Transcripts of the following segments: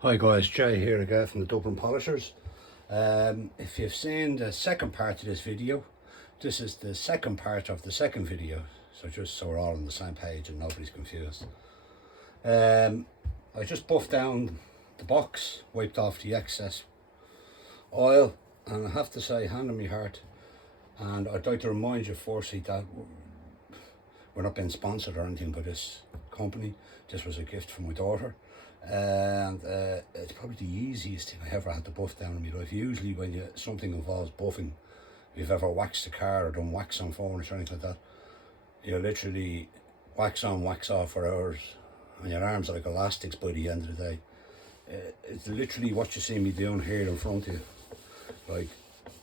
Hi guys, Jay here again from the Duper Polishers. If you've seen the second part of this video, this is the second part of the second video. So just so we're all on the same page and nobody's confused. I just buffed down the box, wiped off the excess oil, and I have to say, hand on my heart, and I'd like to remind you firstly that we're not being sponsored or anything by this company. This was a gift from my daughter. And it's probably the easiest thing I ever had to buff down in my life. Usually when something involves buffing, if you've ever waxed a car or done wax on furniture or anything like that, you literally wax on, wax off for hours, and your arms are like elastics by the end of the day. It's literally what you see me doing here in front of you. Like,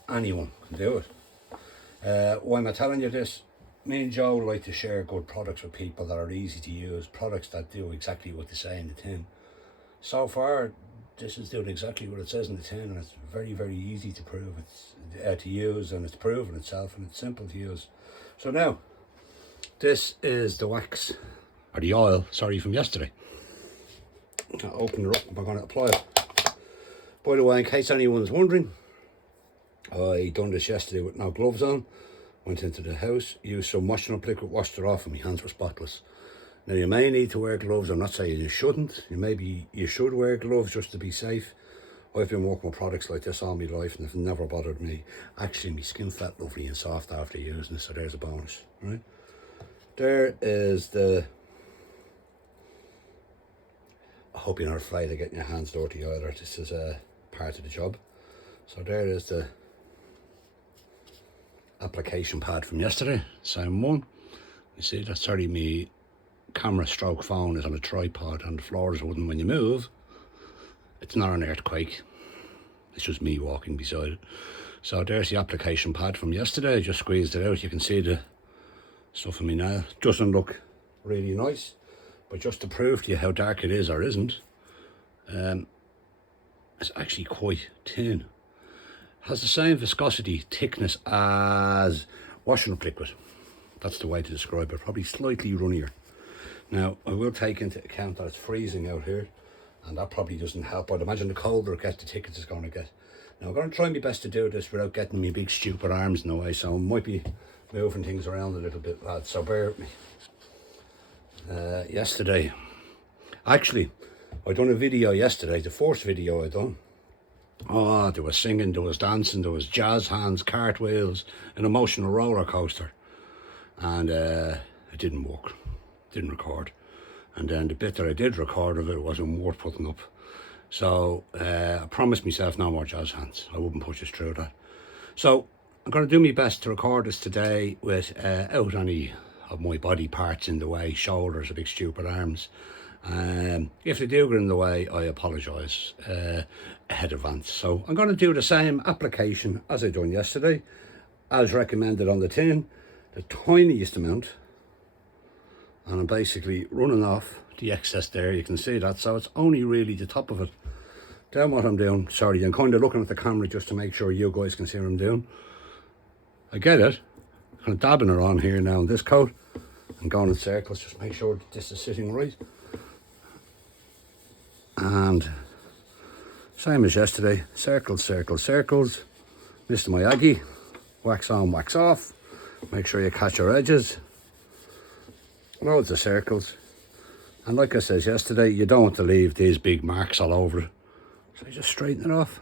anyone can do it. Why am I telling you this? Me and Joe like to share good products with people that are easy to use, products that do exactly what they say in the tin. So far, this is doing exactly what it says in the tin, and it's very, very easy to prove. It's to use, and it's proven itself, and it's simple to use. So now, this is the wax, or the oil, sorry, from yesterday. I'll open it up, and we're going to apply it. By the way, in case anyone's wondering, I done this yesterday with no gloves on. Went into the house, used some washing up liquid, washed it off, and my hands were spotless. Now, you may need to wear gloves. I'm not saying you shouldn't. You should wear gloves just to be safe. I've been working with products like this all my life, and it's never bothered me. Actually, my skin felt lovely and soft after using it, so there's a bonus, right? There is the... I hope you're not afraid of getting your hands dirty either. This is a part of the job. So there is the application pad from yesterday, same one. You see, that's sorry, me camera stroke phone is on a tripod and the floor is wooden. When you move, it's not an earthquake, it's just me walking beside it. So there's the application pad from yesterday. I just squeezed it out. You can see the stuff in me now. Doesn't look really nice, but just to prove to you how dark it is or isn't, it's actually quite thin. Has the same viscosity, thickness as washing up liquid. That's the way to describe it, probably slightly runnier. Now, I will take into account that it's freezing out here, and that probably doesn't help. I'd imagine the colder it gets, the thicker it's going to get. Now, I'm going to try my best to do this without getting my big stupid arms in the way, so I might be moving things around a little bit, lads, so bear with me. Yesterday, actually, I done a video yesterday, the first video I done. Oh, there was singing, there was dancing, there was jazz hands, cartwheels, an emotional roller coaster. And it didn't work, didn't record. And then the bit that I did record of it wasn't worth putting up. So I promised myself no more jazz hands. I wouldn't push us through that. So I'm going to do my best to record this today without any of my body parts in the way, shoulders, or big stupid arms. If they do get in the way, I apologise ahead of advance. So I'm going to do the same application as I done yesterday, as recommended on the tin, the tiniest amount, and I'm basically running off the excess there. You can see that, so it's only really the top of it. Then what I'm doing, sorry, I'm kind of looking at the camera just to make sure you guys can see what I'm doing. I get it, kind of dabbing it on here now in this coat and going in circles, just make sure that this is sitting right. And same as yesterday, circles, circles, circles. Mr. Miyagi, wax on, wax off. Make sure you catch your edges. Loads of circles. And like I said yesterday, you don't want to leave these big marks all over it. So you just straighten it off.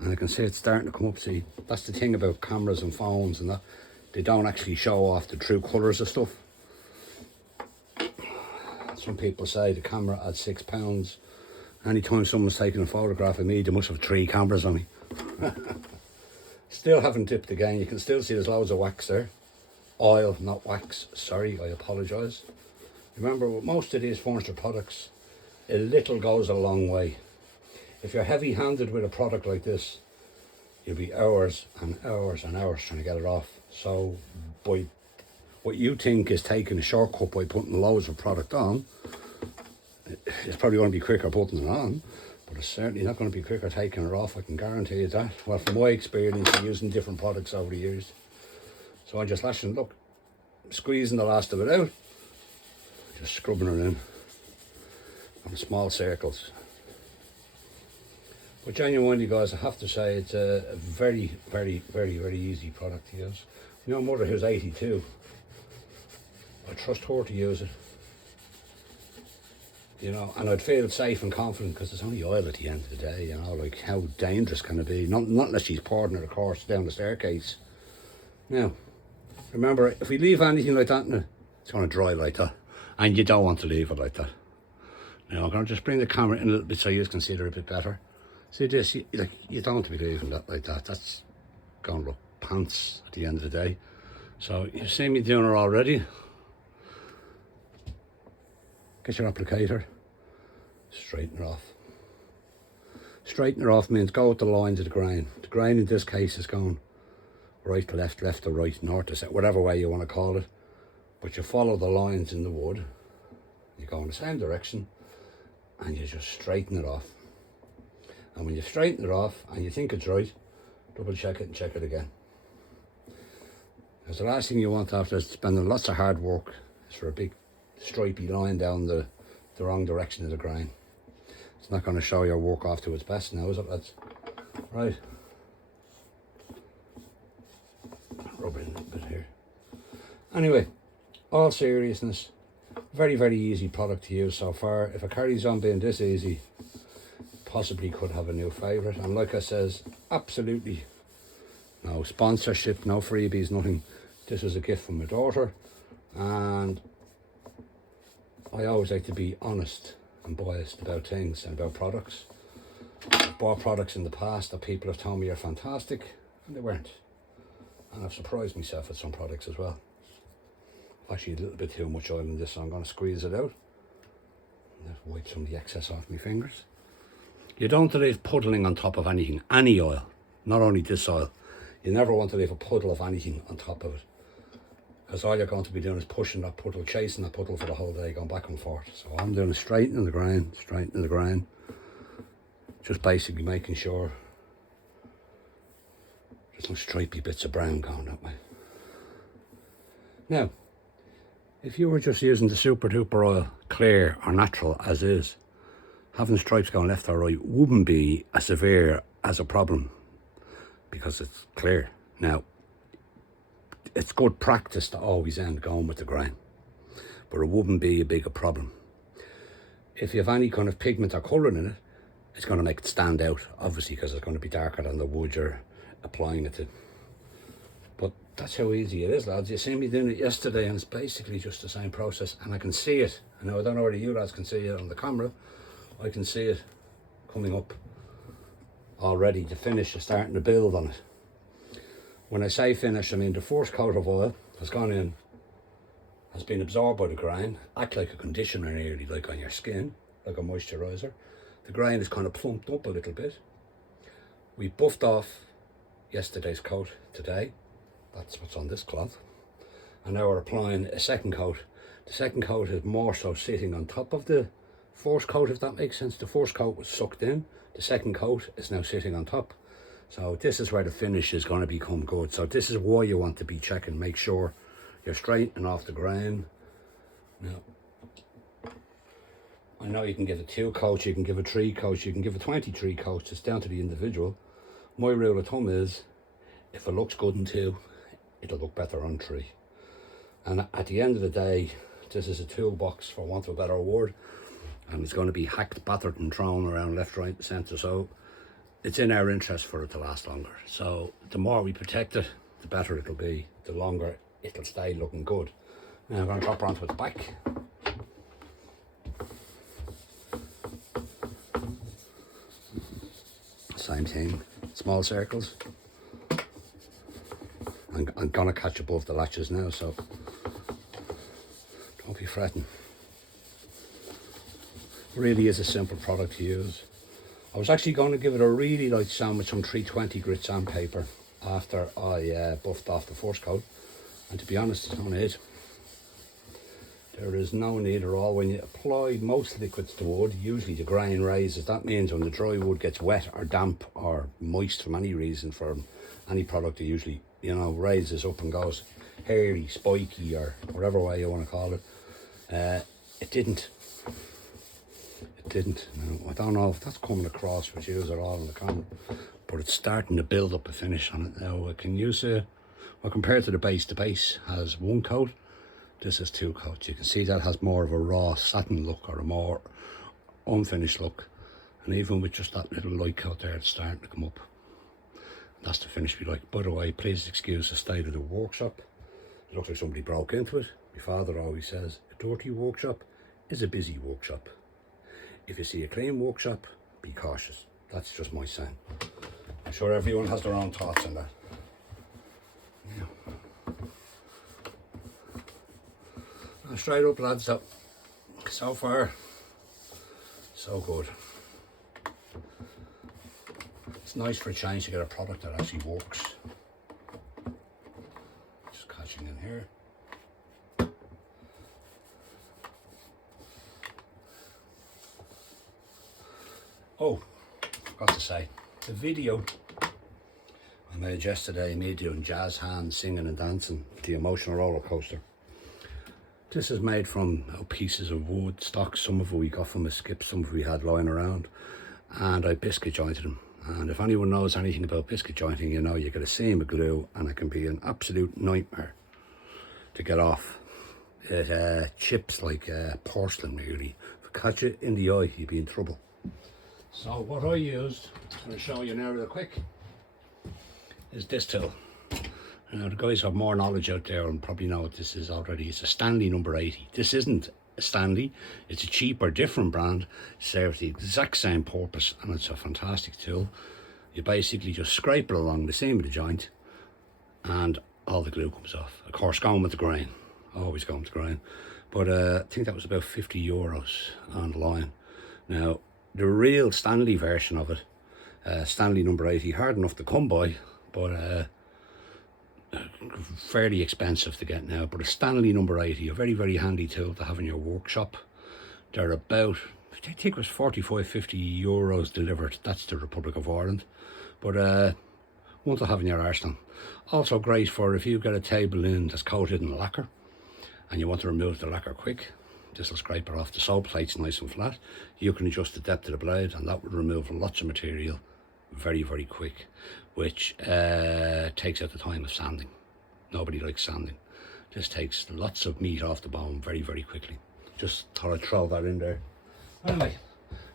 And I can see it's starting to come up. See, that's the thing about cameras and phones and that. They don't actually show off the true colours of stuff. Some people say the camera at £6. Anytime someone's taking a photograph of me, they must have 3 cameras on me. Still haven't dipped again. You can still see there's loads of wax there. Oil, not wax. Sorry, I apologise. Remember, with most of these furniture products, a little goes a long way. If you're heavy-handed with a product like this, you'll be hours and hours and hours trying to get it off. So, by what you think is taking a shortcut by putting loads of product on, it's probably going to be quicker putting it on, but it's certainly not going to be quicker taking it off, I can guarantee you that. Well, from my experience in using different products over the years. So I'm just lashing, look, squeezing the last of it out, just scrubbing it in. and small circles. But genuinely guys, I have to say it's a very, very, very, very easy product to use. My own mother who's 82, I trust her to use it. You know, and I'd feel safe and confident because it's only oil at the end of the day, you know, like how dangerous can it be? Not unless she's pouring it, of course, down the staircase. Now, remember, if we leave anything like that in it, it's going to dry like that. And you don't want to leave it like that. Now, I'm going to just bring the camera in a little bit so you can see it a bit better. See this, you don't want to be leaving that like that. That's going to look pants at the end of the day. So, you've seen me doing it already. Get your applicator, straighten it off. Straighten it off means go with the lines of the grain. The grain in this case is going right to left, left to right, north to south, whatever way you want to call it. But you follow the lines in the wood, you go in the same direction, and you just straighten it off. And when you straighten it off and you think it's right, double check it and check it again. Because the last thing you want after spending lots of hard work is for a big stripy line down the wrong direction of the grain. It's not going to show your work off to its best now, is it, lads? Right. Rub it in a little bit here. Anyway, all seriousness, very, very easy product to use so far. If it carries on being this easy, possibly could have a new favourite. And like I says, absolutely no sponsorship, no freebies, nothing. This is a gift from my daughter, and I always like to be honest and biased about things and about products. I've bought products in the past that people have told me are fantastic, and they weren't. And I've surprised myself with some products as well. I've actually a little bit too much oil in this, so I'm going to squeeze it out. Just wipe some of the excess off my fingers. You don't want to leave puddling on top of anything, any oil, not only this oil. You never want to leave a puddle of anything on top of it, because all you're going to be doing is pushing that puddle, chasing that puddle for the whole day, going back and forth. So all I'm doing is straightening the grain, just basically making sure there's no stripy bits of brown going that way. Now, if you were just using the super duper oil, clear or natural as is, having stripes going left or right wouldn't be as severe as a problem because it's clear. Now, it's good practice to always end going with the grain, but it wouldn't be a bigger problem. If you have any kind of pigment or colour in it, it's going to make it stand out, obviously, because it's going to be darker than the wood you're applying it to. But that's how easy it is, lads. You seen me doing it yesterday, and it's basically just the same process, and I can see it. I know I don't know whether you lads can see it on the camera. I can see it coming up already. The finish is starting to build on it. When I say finish, I mean the first coat of oil has gone in, has been absorbed by the grain, act like a conditioner nearly, like on your skin, like a moisturiser. The grain is kind of plumped up a little bit. We buffed off yesterday's coat today. That's what's on this cloth. And now we're applying a second coat. The second coat is more so sitting on top of the first coat, if that makes sense. The first coat was sucked in. The second coat is now sitting on top. So this is where the finish is going to become good. So this is why you want to be checking. Make sure you're straightening off the grain. Now, I know you can give it 2 coats, you can give it 3 coats, you can give it 23 coats. It's down to the individual. My rule of thumb is, if it looks good in 2, it'll look better on 3. And at the end of the day, this is a toolbox, for want of a better word, and it's going to be hacked, battered and thrown around left, right and centre. So it's in our interest for it to last longer. So the more we protect it, the better it'll be, the longer it'll stay looking good. Now I'm going to drop onto its back. Same thing, small circles. I'm going to catch above the latches now, so don't be fretting. It really is a simple product to use. I was actually going to give it a really light sand with some 320 grit sandpaper after I buffed off the first coat, and to be honest, it's no need. There is no need at all. When you apply most liquids to wood, usually the grain raises. That means when the dry wood gets wet or damp or moist from any reason, from any product, it usually, you know, raises up and goes hairy, spiky, or whatever way you want to call it. It didn't. didn't. Now, I don't know if that's coming across with you at all in the camera, but it's starting to build up a finish on it now. I can use it, well, compared to the base has one coat, this has two coats. You can see that has more of a raw satin look or a more unfinished look, and even with just that little light coat there, it's starting to come up. That's the finish we like. By the way, please excuse the state of the workshop. It looks like somebody broke into it. My father always says, a dirty workshop is a busy workshop. If you see a clean workshop, be cautious. That's just my saying. I'm sure everyone has their own thoughts on that. Yeah. Now, straight up, lads, so far, so good. It's nice for a change to get a product that actually works. Just catching in here. Oh, forgot to say, the video I made yesterday, me doing jazz hands, singing and dancing, the emotional roller coaster. This is made from pieces of wood, stock. Some of it we got from a skip, some of it we had lying around, and I biscuit jointed them. And if anyone knows anything about biscuit jointing, you know you get a seam of glue and it can be an absolute nightmare to get off. It chips like porcelain really. If you catch it in the eye, you'd be in trouble. So what I used, I'm going to show you now real quick, is this tool. Now the guys have more knowledge out there and probably know what this is already. It's a Stanley number 80. This isn't a Stanley, it's a cheaper, different brand, serves the exact same purpose, and it's a fantastic tool. You basically just scrape it along the seam of the joint and all the glue comes off. Of course, going with the grain, always going with the grain. But I think that was about €50 online. Now the real Stanley version of it, Stanley number 80, hard enough to come by, but fairly expensive to get now. But a Stanley number 80, a very, very handy tool to have in your workshop. They're about, I think it was €45–50 delivered. That's the Republic of Ireland. But one to have in your arsenal. Also great for if you get a table in that's coated in lacquer and you want to remove the lacquer quick. This will scrape it off. The sole plate's nice and flat. You can adjust the depth of the blade and that would remove lots of material very, very quick, which takes out the time of sanding. Nobody likes sanding. This takes lots of meat off the bone very, very quickly. Just thought I'd throw that in there. Anyway,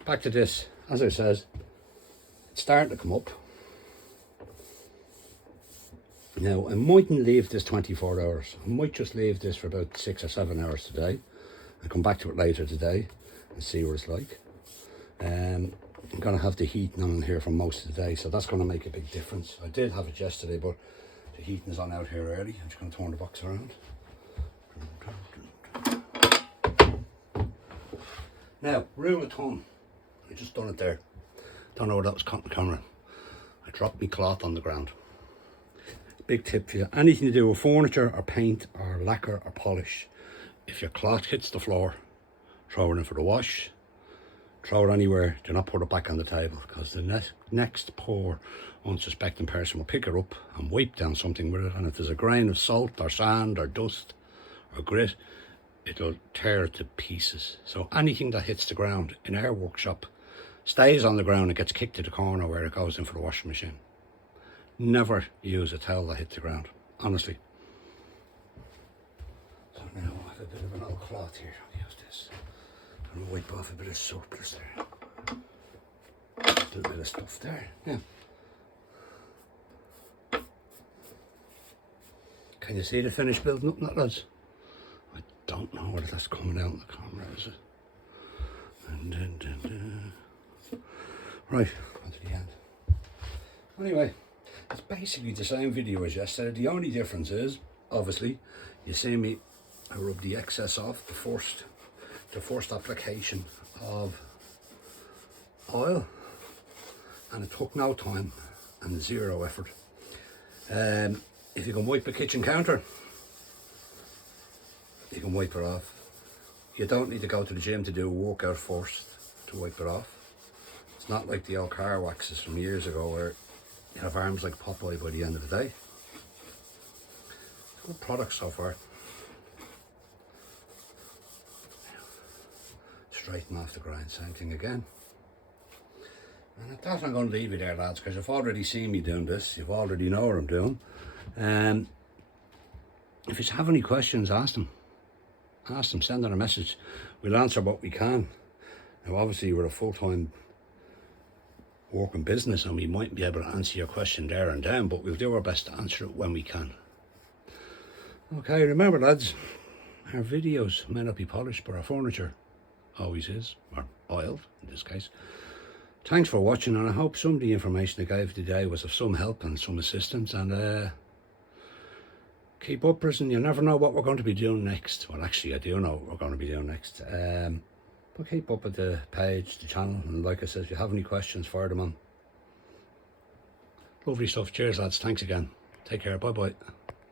back to this. As I said, it's starting to come up. Now, I mightn't leave this 24 hours. I might just leave this for about 6 or 7 hours today and come back to it later today and see what it's like. I'm going to have the heating on here for most of the day, so that's going to make a big difference. I did have it yesterday, but the heating is on out here early. I'm just going to turn the box around. Now, rule of thumb, I just done it there. Don't know where that was caught on camera. I dropped my cloth on the ground. Big tip for you, anything to do with furniture or paint or lacquer or polish, if your cloth hits the floor, throw it in for the wash. Throw it anywhere, do not put it back on the table, because the next poor unsuspecting person will pick it up and wipe down something with it, and if there's a grain of salt or sand or dust or grit, it'll tear it to pieces. So anything that hits the ground in our workshop stays on the ground and gets kicked to the corner where it goes in for the washing machine. Never use a towel that hits the ground, honestly. So now I have a bit of an old cloth here. I'll use this. I'm going to wipe off a bit of surplus there. A little bit of stuff there. Yeah. Can you see the finish building up in that, lads? I don't know whether that's coming out in the camera, is it? Right, on to the end. Anyway, it's basically the same video as yesterday. The only difference is, obviously, you see me, I rub the excess off, the first application of oil, and it took no time and zero effort. If you can wipe a kitchen counter, you can wipe it off. You don't need to go to the gym to do a workout first to wipe it off. It's not like the old car waxes from years ago where you have arms like Popeye by the end of the day. Good product so far. straighten off the grind, same thing again. And at that I'm going to leave you there, lads, because you've already seen me doing this, you've already know what I'm doing. If you have any questions, ask them, send them a message. We'll answer what we can. Now obviously we're a full-time working business and we might be able to answer your question there and then, but we'll do our best to answer it when we can. Okay, remember lads, our videos may not be polished, but our furniture always is, or oiled in this case. Thanks for watching, and I hope some of the information I gave today was of some help and some assistance, and keep up, prison. You never know what we're going to be doing next. Well, actually I do know what we're going to be doing next. But keep up with the page, the channel, and like I said, if you have any questions, fire them on. Lovely stuff. Cheers lads, thanks again. Take care, bye bye.